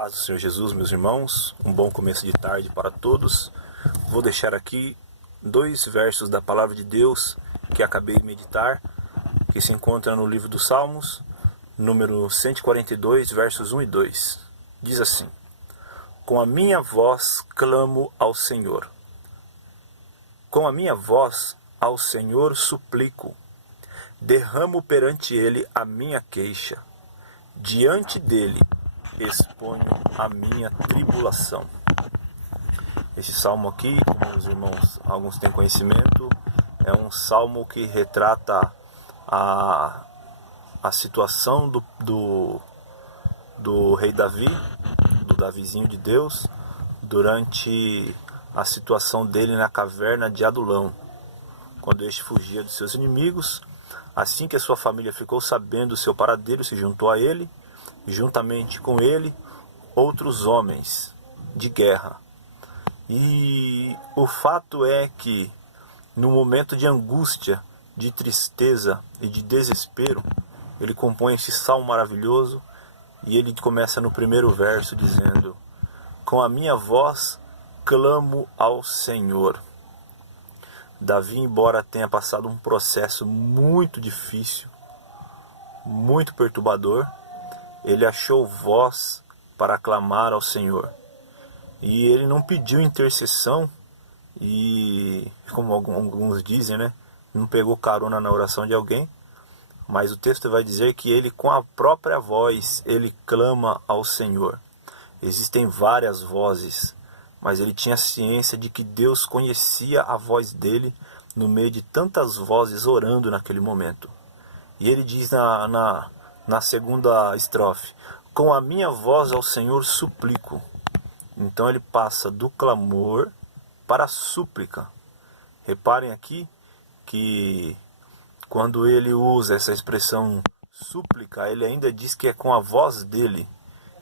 Paz do Senhor Jesus, meus irmãos, um bom começo de tarde para todos. Vou deixar aqui 2 versos da Palavra de Deus que acabei de meditar, que se encontra no livro dos Salmos, número 142, versos 1 e 2. Diz assim: Com a minha voz clamo ao Senhor. Com a minha voz ao Senhor suplico. Derramo perante Ele a minha queixa. Diante dEle exponho a minha tribulação. Esse salmo aqui, como os irmãos, alguns têm conhecimento, é um salmo que retrata a situação do rei Davi, do Davizinho de Deus, durante a situação dele na caverna de Adulão, quando este fugia dos seus inimigos. Assim que a sua família ficou sabendo do seu paradeiro, se juntou a ele, e juntamente com ele outros homens de guerra. E o fato é que no momento de angústia, de tristeza e de desespero, ele compõe esse salmo maravilhoso, e ele começa no primeiro verso dizendo: com a minha voz clamo ao Senhor. Davi, embora tenha passado um processo muito difícil, muito perturbador, ele achou voz para clamar ao Senhor. E ele não pediu intercessão, e como alguns dizem, né, não pegou carona na oração de alguém, mas o texto vai dizer que ele, com a própria voz, ele clama ao Senhor. Existem várias vozes, mas ele tinha ciência de que Deus conhecia a voz dele no meio de tantas vozes orando naquele momento. E ele diz na segunda estrofe: com a minha voz ao Senhor suplico. Então ele passa do clamor para a súplica. Reparem aqui que quando ele usa essa expressão súplica, ele ainda diz que é com a voz dele.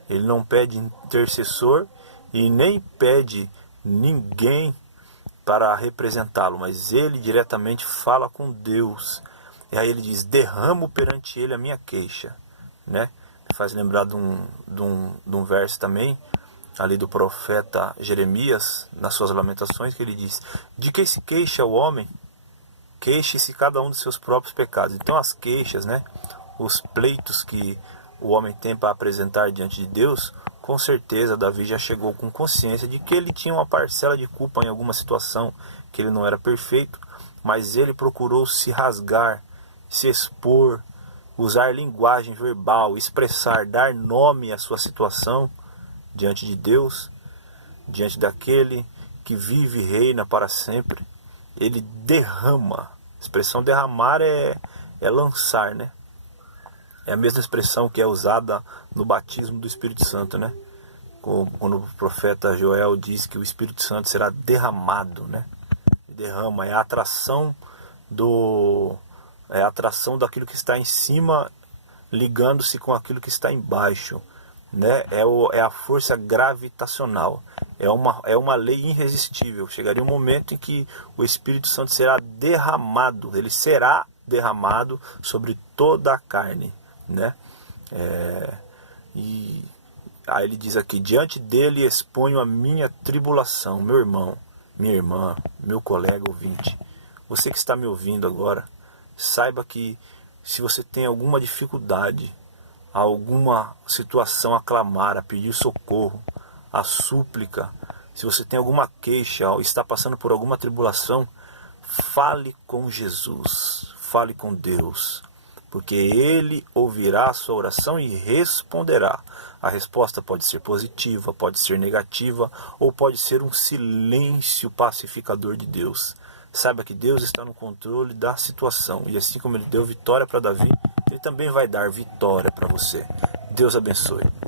Ele não pede intercessor e nem pede ninguém para representá-lo, mas ele diretamente fala com Deus. E aí ele diz: derramo perante ele a minha queixa, né? Me faz lembrar de um verso também, ali do profeta Jeremias, nas suas lamentações, que ele diz: de que se queixa o homem? Queixe-se cada um dos seus próprios pecados. Então as queixas, né? Os pleitos que o homem tem para apresentar diante de Deus, com certeza Davi já chegou com consciência de que ele tinha uma parcela de culpa em alguma situação, que ele não era perfeito, mas ele procurou se rasgar, se expor, usar linguagem verbal, expressar, dar nome à sua situação diante de Deus, diante daquele que vive e reina para sempre. Ele derrama. A expressão derramar é lançar, né? É a mesma expressão que é usada no batismo do Espírito Santo, né? Quando o profeta Joel diz que o Espírito Santo será derramado, né? Derrama, é a atração daquilo que está em cima, ligando-se com aquilo que está embaixo, né? É a força gravitacional, é uma lei irresistível. Chegaria um momento em que o Espírito Santo será derramado, ele será derramado sobre toda a carne, né? E aí ele diz aqui: diante dele exponho a minha tribulação. Meu irmão, minha irmã, meu colega ouvinte, você que está me ouvindo agora, saiba que se você tem alguma dificuldade, alguma situação a clamar, a pedir socorro, a súplica, se você tem alguma queixa, está passando por alguma tribulação, fale com Jesus, fale com Deus, porque Ele ouvirá a sua oração e responderá. A resposta pode ser positiva, pode ser negativa, ou pode ser um silêncio pacificador de Deus. Saiba que Deus está no controle da situação, e assim como Ele deu vitória para Davi, Ele também vai dar vitória para você. Deus abençoe.